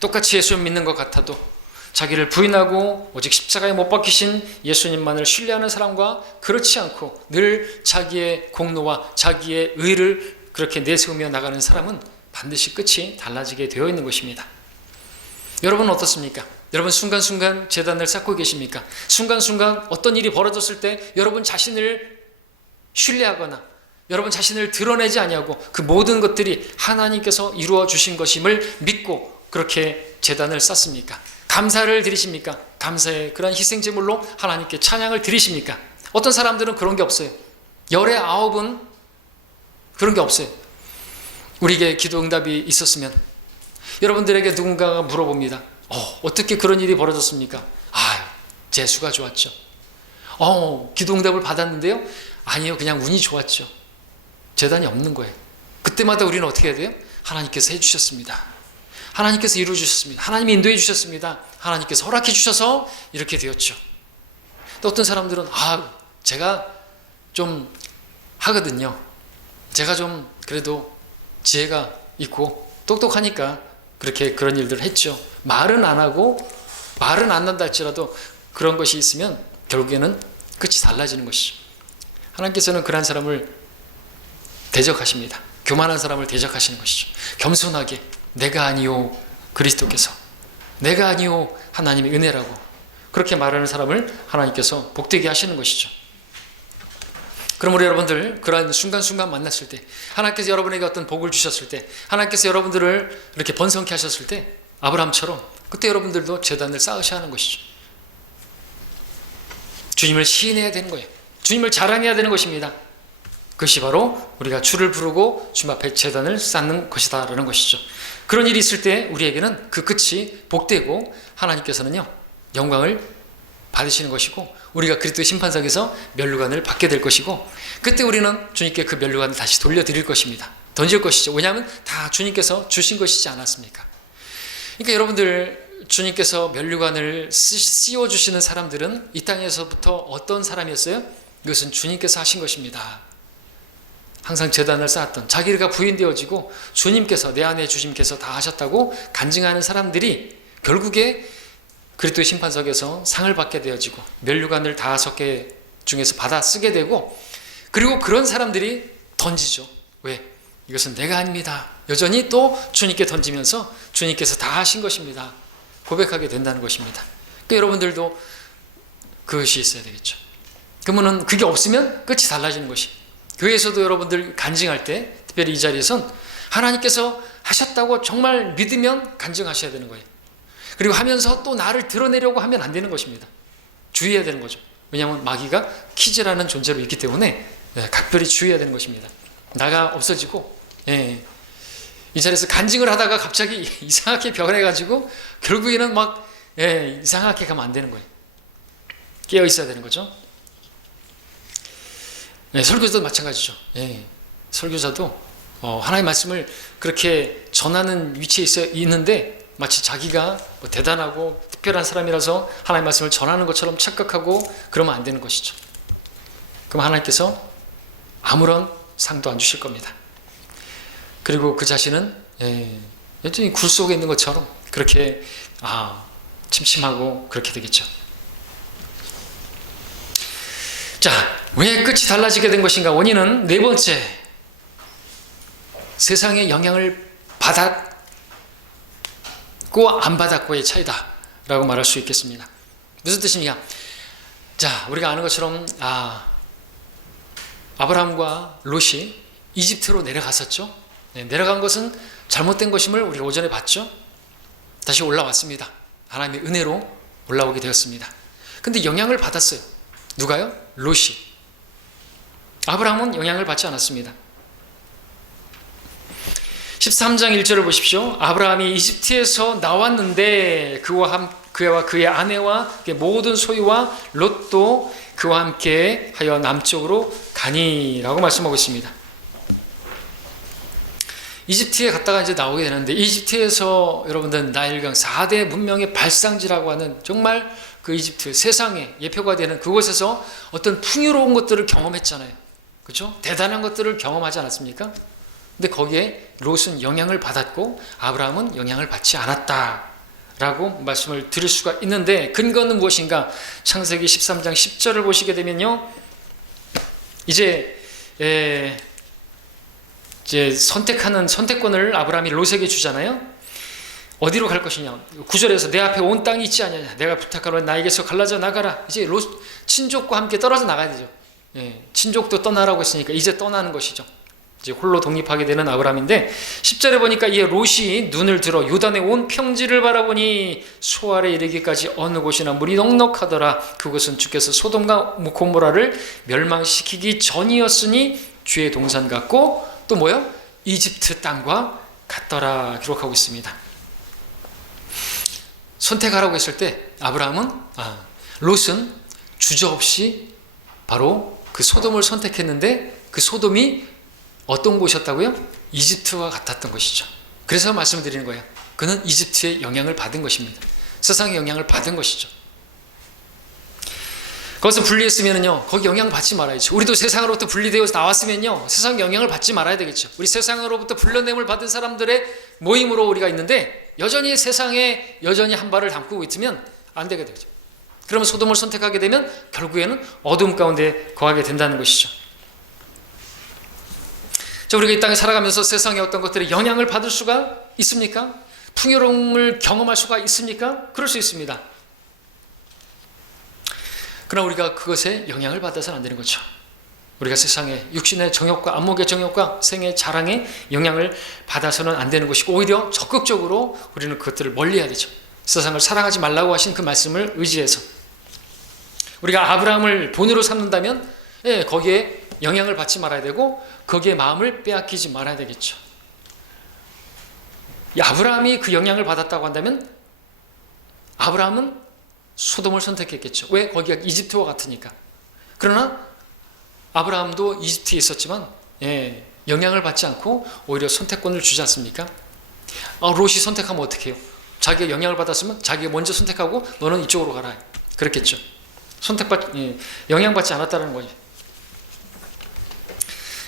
똑같이 예수 믿는 것 같아도 자기를 부인하고 오직 십자가에 못 박히신 예수님만을 신뢰하는 사람과 그렇지 않고 늘 자기의 공로와 자기의 의를 그렇게 내세우며 나가는 사람은 반드시 끝이 달라지게 되어 있는 것입니다. 여러분은 어떻습니까? 여러분 순간순간 제단을 쌓고 계십니까? 순간순간 어떤 일이 벌어졌을 때 여러분 자신을 신뢰하거나 여러분 자신을 드러내지 아니하고 그 모든 것들이 하나님께서 이루어 주신 것임을 믿고 그렇게 제단을 쌓습니까? 감사를 드리십니까? 감사의 그런 희생제물로 하나님께 찬양을 드리십니까? 어떤 사람들은 그런 게 없어요. 열의 9은 그런 게 없어요. 우리에게 기도 응답이 있었으면 여러분들에게 누군가가 물어봅니다. 어떻게 그런 일이 벌어졌습니까? 재수가 좋았죠. 기도 응답을 받았는데요? 아니요, 그냥 운이 좋았죠. 재단이 없는 거예요. 그때마다 우리는 어떻게 해야 돼요? 하나님께서 해주셨습니다. 하나님께서 이루어주셨습니다. 하나님이 인도해 주셨습니다. 하나님께서 허락해 주셔서 이렇게 되었죠. 또 어떤 사람들은 제가 좀 하거든요. 제가 좀 그래도 지혜가 있고 똑똑하니까 그렇게 그런 일들을 했죠. 말은 안 하고 말은 안 난다 할지라도 그런 것이 있으면 결국에는 끝이 달라지는 것이죠. 하나님께서는 그런 사람을 대적하십니다. 교만한 사람을 대적하시는 것이죠. 겸손하게 내가 아니요 그리스도께서, 내가 아니요 하나님의 은혜라고 그렇게 말하는 사람을 하나님께서 복되게 하시는 것이죠. 그럼 우리 여러분들 그러한 순간순간 만났을 때, 하나님께서 여러분에게 어떤 복을 주셨을 때, 하나님께서 여러분들을 이렇게 번성케 하셨을 때 아브라함처럼 그때 여러분들도 제단을 쌓으셔야 하는 것이죠. 주님을 시인해야 되는 거예요. 주님을 자랑해야 되는 것입니다. 그것이 바로 우리가 주를 부르고 주님 앞에 제단을 쌓는 것이다 라는 것이죠. 그런 일이 있을 때 우리에게는 그 끝이 복되고 하나님께서는요 영광을 받으시는 것이고 우리가 그리스도의 심판석에서 면류관을 받게 될 것이고 그때 우리는 주님께 그 면류관을 다시 돌려드릴 것입니다. 던질 것이죠. 왜냐하면 다 주님께서 주신 것이지 않았습니까? 그러니까 여러분들 주님께서 면류관을 씌워주시는 사람들은 이 땅에서부터 어떤 사람이었어요? 이것은 주님께서 하신 것입니다. 항상 제단을 쌓았던 자기가 부인되어지고 주님께서 내 안에 주님께서 다 하셨다고 간증하는 사람들이 결국에 그리스도의 심판석에서 상을 받게 되어지고 면류관을 5개 중에서 받아 쓰게 되고 그리고 그런 사람들이 더 던지죠. 왜? 이것은 내가 아닙니다. 여전히 또 주님께 던지면서 주님께서 다 하신 것입니다. 고백하게 된다는 것입니다. 그러니까 여러분들도 그것이 있어야 되겠죠. 그러면은 그게 없으면 끝이 달라지는 것이. 교회에서도 여러분들 간증할 때, 특별히 이 자리에선 하나님께서 하셨다고 정말 믿으면 간증하셔야 되는 거예요. 그리고 하면서 또 나를 드러내려고 하면 안 되는 것입니다. 주의해야 되는 거죠. 왜냐하면 마귀가 키즈라는 존재로 있기 때문에 각별히 주의해야 되는 것입니다. 나가 없어지고, 이 자리에서 간증을 하다가 갑자기 이상하게 변해가지고 결국에는 막 이상하게 가면 안 되는 거예요. 깨어 있어야 되는 거죠. 설교자도 마찬가지죠. 설교자도 하나님의 말씀을 그렇게 전하는 위치에 있는데 마치 자기가 뭐 대단하고 특별한 사람이라서 하나님의 말씀을 전하는 것처럼 착각하고 그러면 안 되는 것이죠. 그럼 하나님께서 아무런 상도 안 주실 겁니다. 그리고 그 자신은 여전히 굴 속에 있는 것처럼 그렇게 침침하고 그렇게 되겠죠. 자, 왜 끝이 달라지게 된 것인가? 원인은 네 번째, 세상의 영향을 받았고 안 받았고의 차이다 라고 말할 수 있겠습니다. 무슨 뜻이냐? 자, 우리가 아는 것처럼 아브라함과 롯이 이집트로 내려갔었죠. 내려간 것은 잘못된 것임을 우리가 오전에 봤죠. 다시 올라왔습니다. 하나님의 은혜로 올라오게 되었습니다. 근데 영향을 받았어요. 누가요? 롯이. 아브라함은 영향을 받지 않았습니다. 13장 1절을 보십시오. 아브라함이 이집트에서 나왔는데 그와 그의 아내와 그의 모든 소유와 롯도 그와 함께 하여 남쪽으로 가니라고 말씀하고 있습니다. 이집트에 갔다가 이제 나오게 되는데, 이집트에서 여러분들 나일강 4대 문명의 발상지라고 하는 정말 그 이집트 세상에 예표가 되는 그곳에서 어떤 풍요로운 것들을 경험했잖아요. 그렇죠? 대단한 것들을 경험하지 않았습니까? 근데 거기에 롯은 영향을 받았고 아브라함은 영향을 받지 않았다라고 말씀을 드릴 수가 있는데, 근거는 무엇인가? 창세기 13장 10절을 보시게 되면요, 이제 선택하는 선택권을 아브라함이 롯에게 주잖아요. 어디로 갈 것이냐? 9절에서 내 앞에 온 땅이 있지 않느냐? 내가 부탁하노니 나에게서 갈라져 나가라. 이제 롯 친족과 함께 떨어져 나가야 되죠. 친족도 떠나라고 했으니까 이제 떠나는 것이죠. 이제 홀로 독립하게 되는 아브라함인데, 10절에 보니까 이 롯이 눈을 들어 요단의 온 평지를 바라보니 소알에 이르기까지 어느 곳이나 물이 넉넉하더라. 그곳은 주께서 소돔과 고모라를 멸망시키기 전이었으니 주의 동산 같고, 또 뭐요? 이집트 땅과 같더라 기록하고 있습니다. 선택하라고 했을 때 롯은 주저없이 바로 그 소돔을 선택했는데, 그 소돔이 어떤 곳이었다고요? 이집트와 같았던 것이죠. 그래서 말씀드리는 거예요. 그는 이집트의 영향을 받은 것입니다. 세상의 영향을 받은 것이죠. 거기서 분리했으면요, 거기 영향 받지 말아야죠. 우리도 세상으로부터 분리되어서 나왔으면요, 세상 영향을 받지 말아야 되겠죠. 우리 세상으로부터 불러냄을 받은 사람들의 모임으로 우리가 있는데, 여전히 세상에 여전히 한 발을 담고 있으면 안 되게 되죠. 그러면 소돔을 선택하게 되면 결국에는 어둠 가운데 거하게 된다는 것이죠. 자, 우리가 이 땅에 살아가면서 세상의 어떤 것들에 영향을 받을 수가 있습니까? 풍요로움을 경험할 수가 있습니까? 그럴 수 있습니다. 그러나 우리가 그것에 영향을 받아서는 안 되는 거죠. 우리가 세상의 육신의 정욕과 안목의 정욕과 생의 자랑에 영향을 받아서는 안 되는 것이고, 오히려 적극적으로 우리는 그것들을 멀리해야 되죠. 세상을 사랑하지 말라고 하신 그 말씀을 의지해서 우리가 아브라함을 본으로 삼는다면 거기에 영향을 받지 말아야 되고, 거기에 마음을 빼앗기지 말아야 되겠죠. 아브라함이 그 영향을 받았다고 한다면 아브라함은 소돔을 선택했겠죠. 왜? 거기가 이집트와 같으니까. 그러나 아브라함도 이집트에 있었지만 영향을 받지 않고 오히려 선택권을 주지 않습니까? 롯이 선택하면 어떻게 해요? 자기가 영향을 받았으면 자기가 먼저 선택하고 너는 이쪽으로 가라, 그랬겠죠. 영향받지 않았다는 거죠.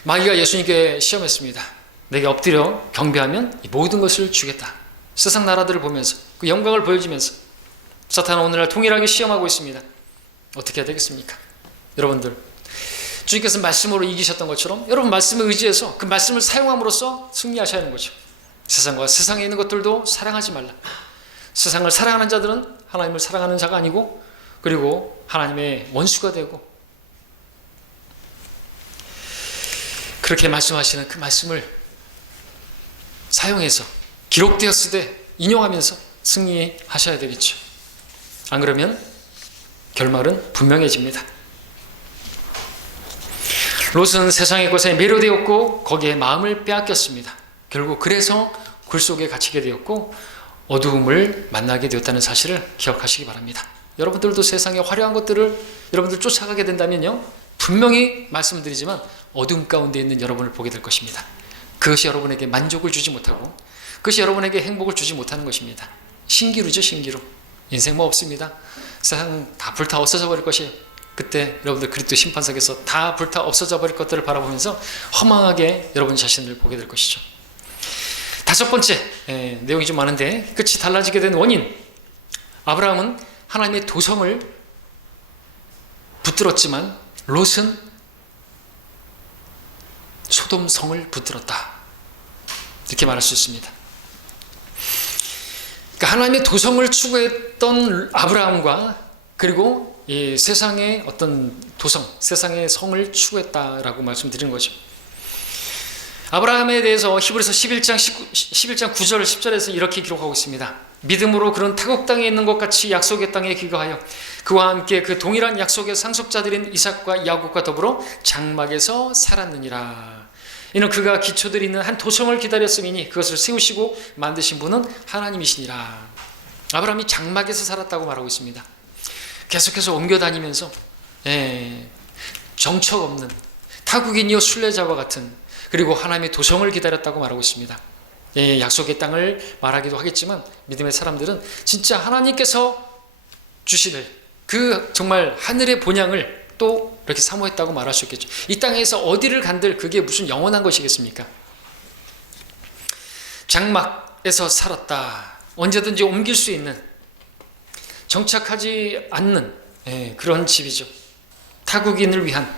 마귀가 예수님께 시험했습니다. 내게 엎드려 경배하면 이 모든 것을 주겠다. 세상 나라들을 보면서 그 영광을 보여주면서 사탄은 오늘날 동일하게 시험하고 있습니다. 어떻게 해야 되겠습니까? 여러분들, 주님께서 말씀으로 이기셨던 것처럼 여러분 말씀을 의지해서 그 말씀을 사용함으로써 승리하셔야 하는 거죠. 세상과 세상에 있는 것들도 사랑하지 말라. 세상을 사랑하는 자들은 하나님을 사랑하는 자가 아니고 그리고 하나님의 원수가 되고, 그렇게 말씀하시는 그 말씀을 사용해서 기록되었을 때 인용하면서 승리하셔야 되겠죠. 안 그러면 결말은 분명해집니다. 롯은 세상의 것에 매료되었고 거기에 마음을 빼앗겼습니다. 결국 그래서 굴 속에 갇히게 되었고 어두움을 만나게 되었다는 사실을 기억하시기 바랍니다. 여러분들도 세상의 화려한 것들을 여러분들 쫓아가게 된다면요, 분명히 말씀드리지만 어둠 가운데 있는 여러분을 보게 될 것입니다. 그것이 여러분에게 만족을 주지 못하고 그것이 여러분에게 행복을 주지 못하는 것입니다. 신기루죠, 신기루. 인생 뭐 없습니다. 세상 다 불타 없어져 버릴 것이에요. 그때 여러분들 그리스도 심판석에서 다 불타 없어져 버릴 것들을 바라보면서 허망하게 여러분 자신을 보게 될 것이죠. 다섯 번째, 내용이 좀 많은데 끝이 달라지게 된 원인. 아브라함은 하나님의 도성을 붙들었지만 롯은 소돔성을 붙들었다, 이렇게 말할 수 있습니다. 그러니까 하나님의 도성을 추구했던 아브라함과 그리고 이 세상의 어떤 도성, 세상의 성을 추구했다라고 말씀드리는 거죠. 아브라함에 대해서 히브리서 11장 9절 10절에서 이렇게 기록하고 있습니다. 믿음으로 그런 타국 땅에 있는 것 같이 약속의 땅에 귀가하여 그와 함께 그 동일한 약속의 상속자들인 이삭과 야곱과 더불어 장막에서 살았느니라. 이는 그가 기초들이 있는 한 도성을 기다렸음이니 그것을 세우시고 만드신 분은 하나님이시니라. 아브라함이 장막에서 살았다고 말하고 있습니다. 계속해서 옮겨 다니면서 정처 없는 타국인이요 순례자와 같은, 그리고 하나님의 도성을 기다렸다고 말하고 있습니다. 약속의 땅을 말하기도 하겠지만 믿음의 사람들은 진짜 하나님께서 주시는 그 정말 하늘의 본향을 또 이렇게 사모했다고 말할 수 있겠죠. 이 땅에서 어디를 간들 그게 무슨 영원한 것이겠습니까? 장막에서 살았다. 언제든지 옮길 수 있는, 정착하지 않는 그런 집이죠. 타국인을 위한.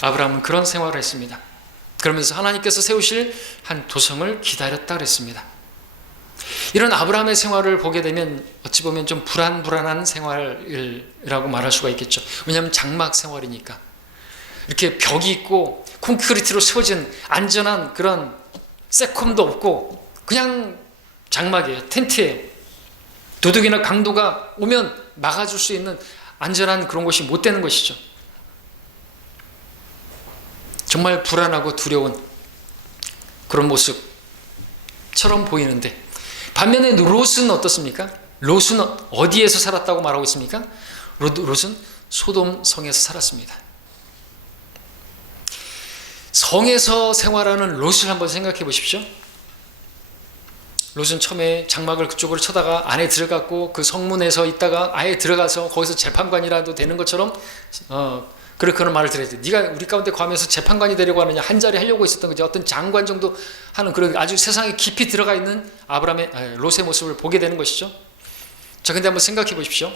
아브라함은 그런 생활을 했습니다. 그러면서 하나님께서 세우실 한 도성을 기다렸다 그랬습니다. 이런 아브라함의 생활을 보게 되면 어찌 보면 좀 불안한 생활이라고 말할 수가 있겠죠. 왜냐하면 장막 생활이니까. 이렇게 벽이 있고 콘크리트로 세워진 안전한 그런 세콤도 없고 그냥 장막이에요. 텐트예요. 도둑이나 강도가 오면 막아줄 수 있는 안전한 그런 곳이 못 되는 것이죠. 정말 불안하고 두려운 그런 모습처럼 보이는데, 반면에 롯은 어떻습니까? 롯은 어디에서 살았다고 말하고 있습니까? 롯은 소돔 성에서 살았습니다. 성에서 생활하는 롯을 한번 생각해 보십시오. 롯은 처음에 장막을 그쪽으로 쳐다가 안에 들어갔고 그 성문에서 있다가 아예 들어가서 거기서 재판관이라도 되는 것처럼 그런 말을 들었지. 네가 우리 가운데 거하면서 재판관이 되려고 하느냐, 한 자리 하려고 있었던 거지. 어떤 장관 정도 하는 그런 아주 세상에 깊이 들어가 있는 롯의 모습을 보게 되는 것이죠. 자, 근데 한번 생각해 보십시오.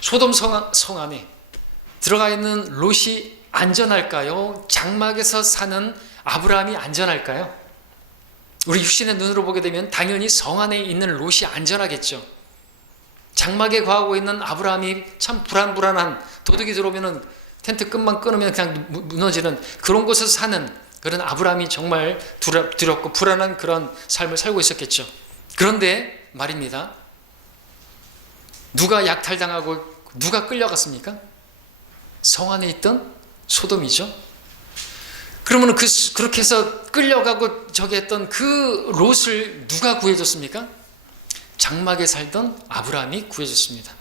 소돔 성 안에 들어가 있는 롯이 안전할까요? 장막에서 사는 아브라함이 안전할까요? 우리 육신의 눈으로 보게 되면 당연히 성 안에 있는 롯이 안전하겠죠. 장막에 거하고 있는 아브라함이 참 불안한, 도둑이 들어오면은 텐트 끈만 끊으면 그냥 무너지는 그런 곳에서 사는 그런 아브라함이 정말 두렵고 불안한 그런 삶을 살고 있었겠죠. 그런데 말입니다. 누가 약탈당하고 누가 끌려갔습니까? 성 안에 있던 소돔이죠. 그러면 그렇게 해서 끌려가고 저기 했던 그 롯을 누가 구해줬습니까? 장막에 살던 아브라함이 구해줬습니다.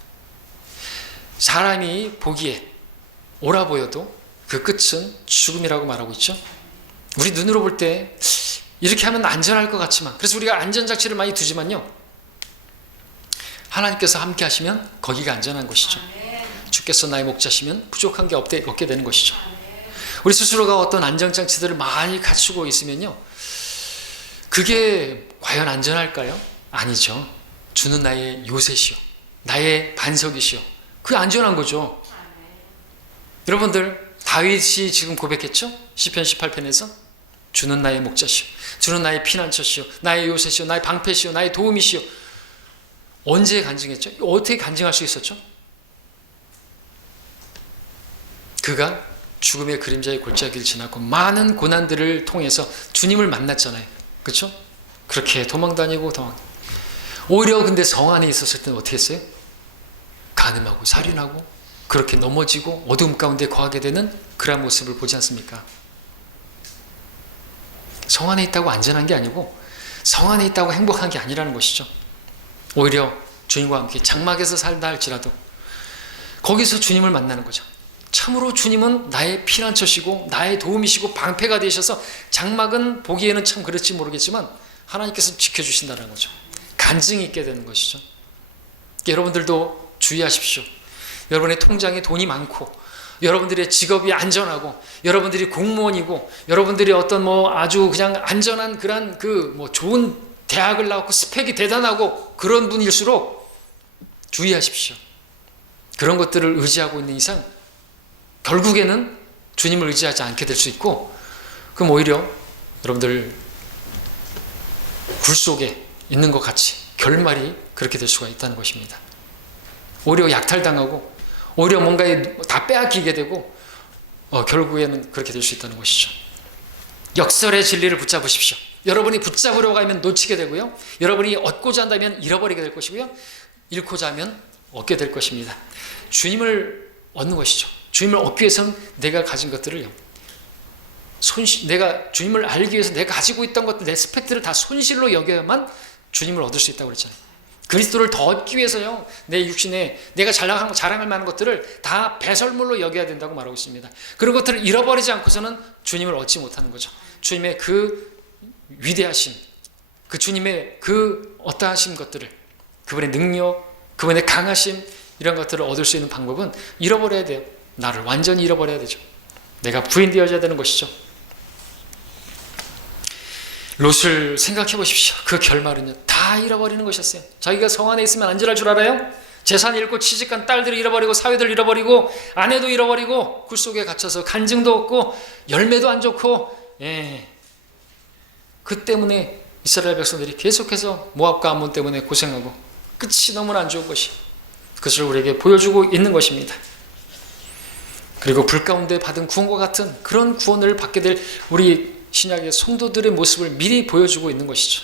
사람이 보기에 옳아 보여도 그 끝은 죽음이라고 말하고 있죠. 우리 눈으로 볼 때 이렇게 하면 안전할 것 같지만, 그래서 우리가 안전장치를 많이 두지만요, 하나님께서 함께 하시면 거기가 안전한 것이죠. 주께서 나의 목자시면 부족한 게 없게 되는 것이죠. 우리 스스로가 어떤 안전장치들을 많이 갖추고 있으면요, 그게 과연 안전할까요? 아니죠. 주는 나의 요새시오, 나의 반석이시오. 그게 안전한 거죠. 여러분들, 다윗이 지금 고백했죠? 시편 18편에서 주는 나의 목자시오, 주는 나의 피난처시오, 나의 요새시오, 나의 방패시오, 나의 도움이시오. 언제 간증했죠? 어떻게 간증할 수 있었죠? 그가 죽음의 그림자의 골짜기를 지나고 많은 고난들을 통해서 주님을 만났잖아요. 그렇죠? 그렇게 도망다니고 오히려 근데 성 안에 있었을 때는 어떻게 했어요? 간음하고 살인하고 그렇게 넘어지고 어두움 가운데 거하게 되는 그런 모습을 보지 않습니까? 성 안에 있다고 안전한 게 아니고 성 안에 있다고 행복한 게 아니라는 것이죠. 오히려 주님과 함께 장막에서 살다 할지라도 거기서 주님을 만나는 거죠. 참으로 주님은 나의 피난처시고 나의 도움이시고 방패가 되셔서 장막은 보기에는 참 그럴지 모르겠지만 하나님께서 지켜주신다는 거죠. 간증이 있게 되는 것이죠. 여러분들도 주의하십시오. 여러분의 통장에 돈이 많고 여러분들의 직업이 안전하고 여러분들이 공무원이고 여러분들이 어떤 아주 그냥 안전한 그런 좋은 대학을 나왔고 스펙이 대단하고 그런 분일수록 주의하십시오. 그런 것들을 의지하고 있는 이상 결국에는 주님을 의지하지 않게 될 수 있고, 그럼 오히려 여러분들 굴 속에 있는 것 같이 결말이 그렇게 될 수가 있다는 것입니다. 오히려 약탈당하고 오히려 뭔가에 다 빼앗기게 되고 결국에는 그렇게 될 수 있다는 것이죠. 역설의 진리를 붙잡으십시오. 여러분이 붙잡으려고 하면 놓치게 되고요, 여러분이 얻고자 한다면 잃어버리게 될 것이고요, 잃고자 하면 얻게 될 것입니다. 주님을 얻는 것이죠. 주님을 얻기 위해서는 내가 가진 것들을 내가 주님을 알기 위해서 내가 가지고 있던 것들, 내 스펙들을 다 손실로 여겨야만 주님을 얻을 수 있다고 그랬잖아요. 그리스도를 더 얻기 위해서요, 내 육신에 내가 자랑할 만한 것들을 다 배설물로 여겨야 된다고 말하고 있습니다. 그런 것들을 잃어버리지 않고서는 주님을 얻지 못하는 거죠. 주님의 그 위대하심, 그 주님의 그 어떠하신 것들을, 그분의 능력, 그분의 강하심, 이런 것들을 얻을 수 있는 방법은 잃어버려야 돼요. 나를 완전히 잃어버려야 되죠. 내가 부인되어져야 되는 것이죠. 롯을 생각해 보십시오. 그 결말은요, 다 잃어버리는 것이었어요. 자기가 성 안에 있으면 안전할 줄 알아요? 재산 잃고 취직한 딸들을 잃어버리고 사위들 잃어버리고 아내도 잃어버리고 굴 속에 갇혀서 간증도 없고 열매도 안 좋고, 그 때문에 이스라엘 백성들이 계속해서 모압과 암몬 때문에 고생하고 끝이 너무나 안 좋은 것이, 그것을 우리에게 보여주고 있는 것입니다. 그리고 불 가운데 받은 구원과 같은 그런 구원을 받게 될 우리 신약의 성도들의 모습을 미리 보여주고 있는 것이죠.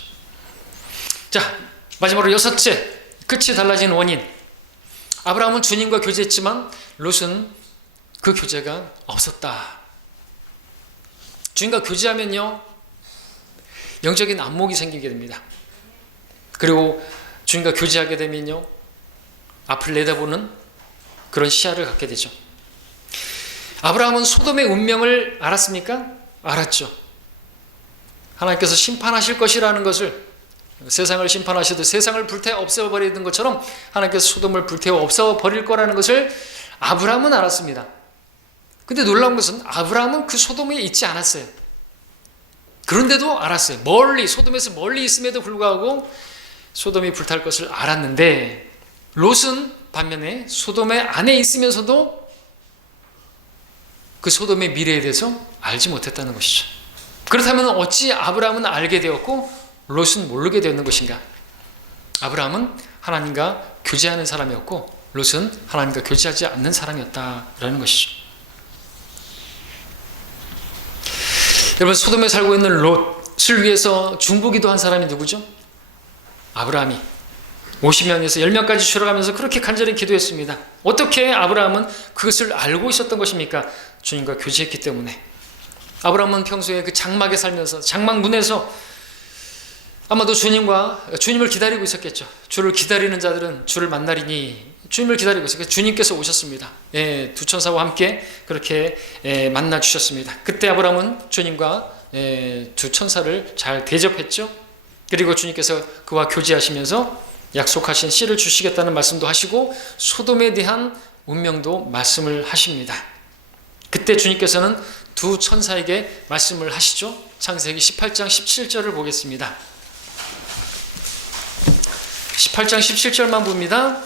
자, 마지막으로 여섯째, 끝이 달라진 원인. 아브라함은 주님과 교제했지만 롯은 그 교제가 없었다. 주님과 교제하면요, 영적인 안목이 생기게 됩니다. 그리고 주님과 교제하게 되면요, 앞을 내다보는 그런 시야를 갖게 되죠. 아브라함은 소돔의 운명을 알았습니까? 알았죠. 하나님께서 심판하실 것이라는 것을, 세상을 심판하셔도 세상을 불태워 없애버리는 것처럼 하나님께서 소돔을 불태워 없애버릴 거라는 것을 아브라함은 알았습니다. 근데 놀라운 것은 아브라함은 그 소돔에 있지 않았어요. 그런데도 알았어요. 소돔에서 멀리 있음에도 불구하고 소돔이 불탈 것을 알았는데, 롯은 반면에 소돔의 안에 있으면서도 그 소돔의 미래에 대해서 알지 못했다는 것이죠. 그렇다면 어찌 아브라함은 알게 되었고 롯은 모르게 되었는 것인가? 아브라함은 하나님과 교제하는 사람이었고 롯은 하나님과 교제하지 않는 사람이었다라는 것이죠. 여러분, 소돔에 살고 있는 롯을 위해서 중보기도 한 사람이 누구죠? 아브라함이 50명에서 10명까지 줄어가면서 그렇게 간절히 기도했습니다. 어떻게 아브라함은 그것을 알고 있었던 것입니까? 주님과 교제했기 때문에. 아브라함은 평소에 그 장막에 살면서 장막 문에서 아마도 주님을 기다리고 있었겠죠. 주를 기다리는 자들은 주를 만나리니, 주님을 기다리고 있었어요. 주님께서 오셨습니다. 두 천사와 함께 그렇게 만나 주셨습니다. 그때 아브라함은 주님과 두 천사를 잘 대접했죠. 그리고 주님께서 그와 교제하시면서 약속하신 씨를 주시겠다는 말씀도 하시고 소돔에 대한 운명도 말씀을 하십니다. 그때 주님께서는 두 천사에게 말씀을 하시죠. 창세기 18장 17절을 보겠습니다. 18장 17절만 봅니다.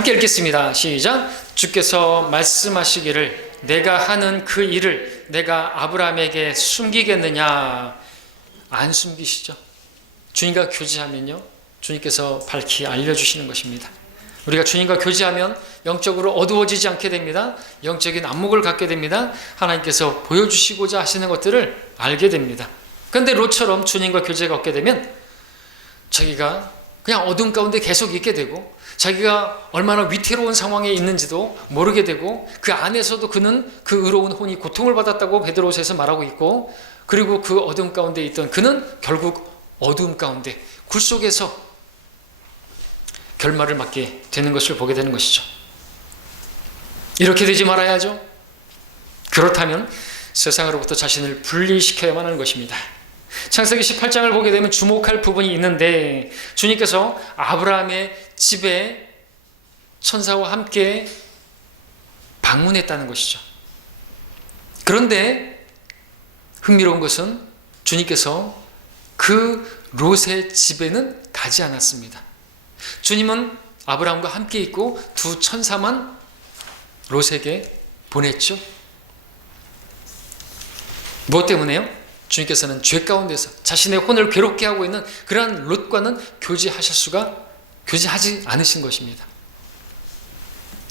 함께 읽겠습니다. 시작. 주께서 말씀하시기를 내가 하는 그 일을 내가 아브라함에게 숨기겠느냐. 안 숨기시죠. 주님과 교제하면요, 주님께서 밝히 알려주시는 것입니다. 우리가 주님과 교제하면 영적으로 어두워지지 않게 됩니다. 영적인 안목을 갖게 됩니다. 하나님께서 보여주시고자 하시는 것들을 알게 됩니다. 그런데 롯처럼 주님과 교제가 없게 되면 자기가 그냥 어둠 가운데 계속 있게 되고, 자기가 얼마나 위태로운 상황에 있는지도 모르게 되고, 그 안에서도 그는 그 의로운 혼이 고통을 받았다고 베드로서에서 말하고 있고, 그리고 그 어둠 가운데 있던 그는 결국 어둠 가운데 굴 속에서 결말을 맞게 되는 것을 보게 되는 것이죠. 이렇게 되지 말아야죠. 그렇다면 세상으로부터 자신을 분리시켜야만 하는 것입니다. 창세기 18장을 보게 되면 주목할 부분이 있는데, 주님께서 아브라함의 집에 천사와 함께 방문했다는 것이죠. 그런데 흥미로운 것은 주님께서 그 롯의 집에는 가지 않았습니다. 주님은 아브라함과 함께 있고 두 천사만 롯에게 보냈죠. 무엇 때문에요? 주님께서는 죄 가운데서 자신의 혼을 괴롭게 하고 있는 그러한 롯과는 교제하지 않으신 것입니다.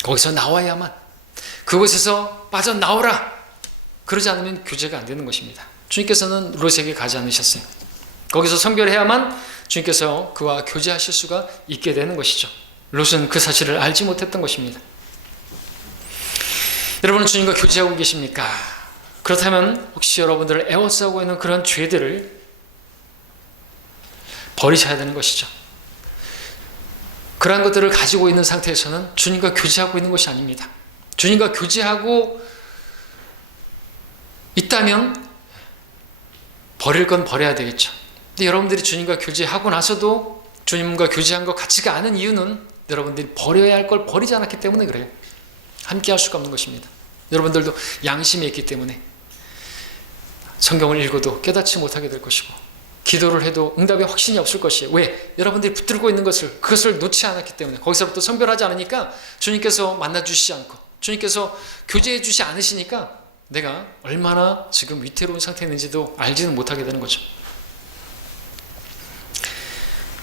거기서 나와야만, 그곳에서 빠져나오라, 그러지 않으면 교제가 안 되는 것입니다. 주님께서는 롯에게 가지 않으셨어요. 거기서 성별해야만 주님께서 그와 교제하실 수가 있게 되는 것이죠. 롯은 그 사실을 알지 못했던 것입니다. 여러분은 주님과 교제하고 계십니까? 그렇다면 혹시 여러분들을 에워싸고 있는 그런 죄들을 버리셔야 되는 것이죠. 그러한 것들을 가지고 있는 상태에서는 주님과 교제하고 있는 것이 아닙니다. 주님과 교제하고 있다면 버릴 건 버려야 되겠죠. 근데 여러분들이 주님과 교제하고 나서도 주님과 교제한 것 같지가 않은 이유는 여러분들이 버려야 할 걸 버리지 않았기 때문에 그래요. 함께 할 수가 없는 것입니다. 여러분들도 양심이 있기 때문에 성경을 읽어도 깨닫지 못하게 될 것이고, 기도를 해도 응답에 확신이 없을 것이에요. 왜? 여러분들이 붙들고 있는 그것을 놓지 않았기 때문에. 거기서부터 선별하지 않으니까, 주님께서 만나주시지 않고 주님께서 교제해 주지 않으시니까 내가 얼마나 지금 위태로운 상태에 있는지도 알지는 못하게 되는 거죠.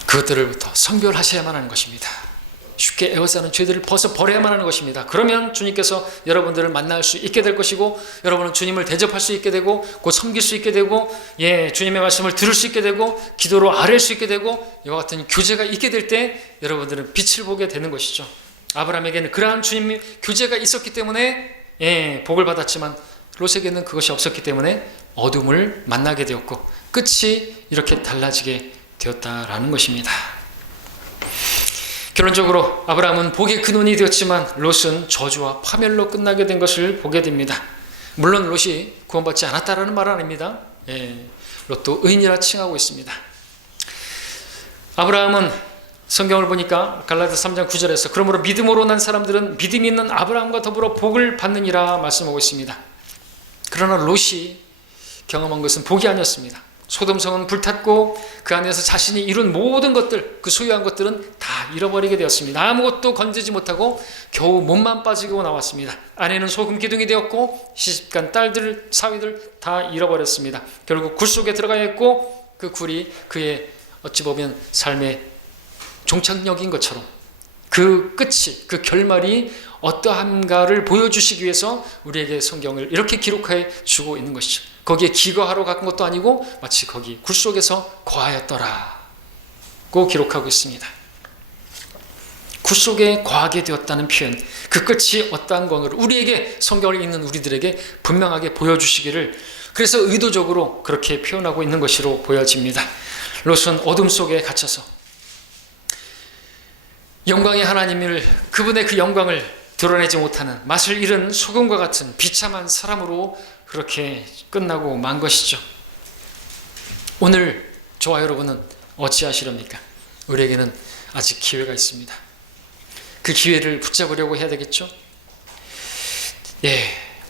그것들을부터 선별하셔야만 하는 것입니다. 쉽게 에워싸는 죄들을 벗어버려야만 하는 것입니다. 그러면 주님께서 여러분들을 만날 수 있게 될 것이고, 여러분은 주님을 대접할 수 있게 되고, 곧 섬길 수 있게 되고, 주님의 말씀을 들을 수 있게 되고, 기도로 아뢰 수 있게 되고, 이와 같은 교제가 있게 될 때 여러분들은 빛을 보게 되는 것이죠. 아브라함에게는 그러한 주님의 교제가 있었기 때문에 복을 받았지만, 롯에게는 그것이 없었기 때문에 어둠을 만나게 되었고, 끝이 이렇게 달라지게 되었다라는 것입니다. 결론적으로 아브라함은 복의 근원이 되었지만 롯은 저주와 파멸로 끝나게 된 것을 보게 됩니다. 물론 롯이 구원받지 않았다라는 말은 아닙니다. 롯도 의인이라 칭하고 있습니다. 아브라함은 성경을 보니까 갈라디아서 3장 9절에서 그러므로 믿음으로 난 사람들은 믿음이 있는 아브라함과 더불어 복을 받느니라 말씀하고 있습니다. 그러나 롯이 경험한 것은 복이 아니었습니다. 소돔성은 불탔고 그 안에서 자신이 이룬 모든 것들, 그 소유한 것들은 다 잃어버리게 되었습니다. 아무것도 건지지 못하고 겨우 몸만 빠지고 나왔습니다. 아내는 소금 기둥이 되었고 시집간 딸들, 사위들 다 잃어버렸습니다. 결국 굴 속에 들어가 있고, 그 굴이 그의 어찌 보면 삶의 종착역인 것처럼 그 끝이, 그 결말이 어떠한가를 보여주시기 위해서 우리에게 성경을 이렇게 기록해 주고 있는 것이죠. 거기에 기거하러 간 것도 아니고 마치 거기 굴 속에서 거하였더라고 기록하고 있습니다. 굴 속에 거하게 되었다는 표현, 그 끝이 어떠한 건가를 우리에게, 성경을 읽는 우리들에게 분명하게 보여주시기를, 그래서 의도적으로 그렇게 표현하고 있는 것으로 보여집니다. 롯은 어둠 속에 갇혀서 영광의 하나님을, 그분의 그 영광을 드러내지 못하는 맛을 잃은 소금과 같은 비참한 사람으로 그렇게 끝나고 만 것이죠. 오늘 저와 여러분은 어찌하시렵니까? 우리에게는 아직 기회가 있습니다. 그 기회를 붙잡으려고 해야 되겠죠?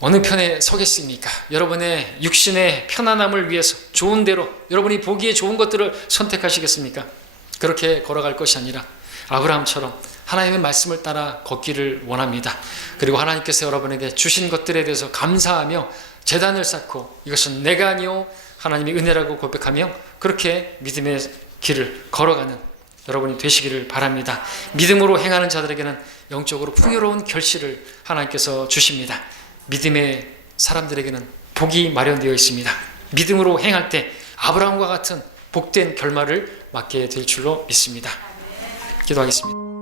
어느 편에 서겠습니까? 여러분의 육신의 편안함을 위해서 좋은 대로, 여러분이 보기에 좋은 것들을 선택하시겠습니까? 그렇게 걸어갈 것이 아니라 아브라함처럼 하나님의 말씀을 따라 걷기를 원합니다. 그리고 하나님께서 여러분에게 주신 것들에 대해서 감사하며 제단을 쌓고 이것은 내가 아니요 하나님의 은혜라고 고백하며 그렇게 믿음의 길을 걸어가는 여러분이 되시기를 바랍니다. 믿음으로 행하는 자들에게는 영적으로 풍요로운 결실을 하나님께서 주십니다. 믿음의 사람들에게는 복이 마련되어 있습니다. 믿음으로 행할 때 아브라함과 같은 복된 결말을 맞게 될 줄로 믿습니다. 기도하겠습니다.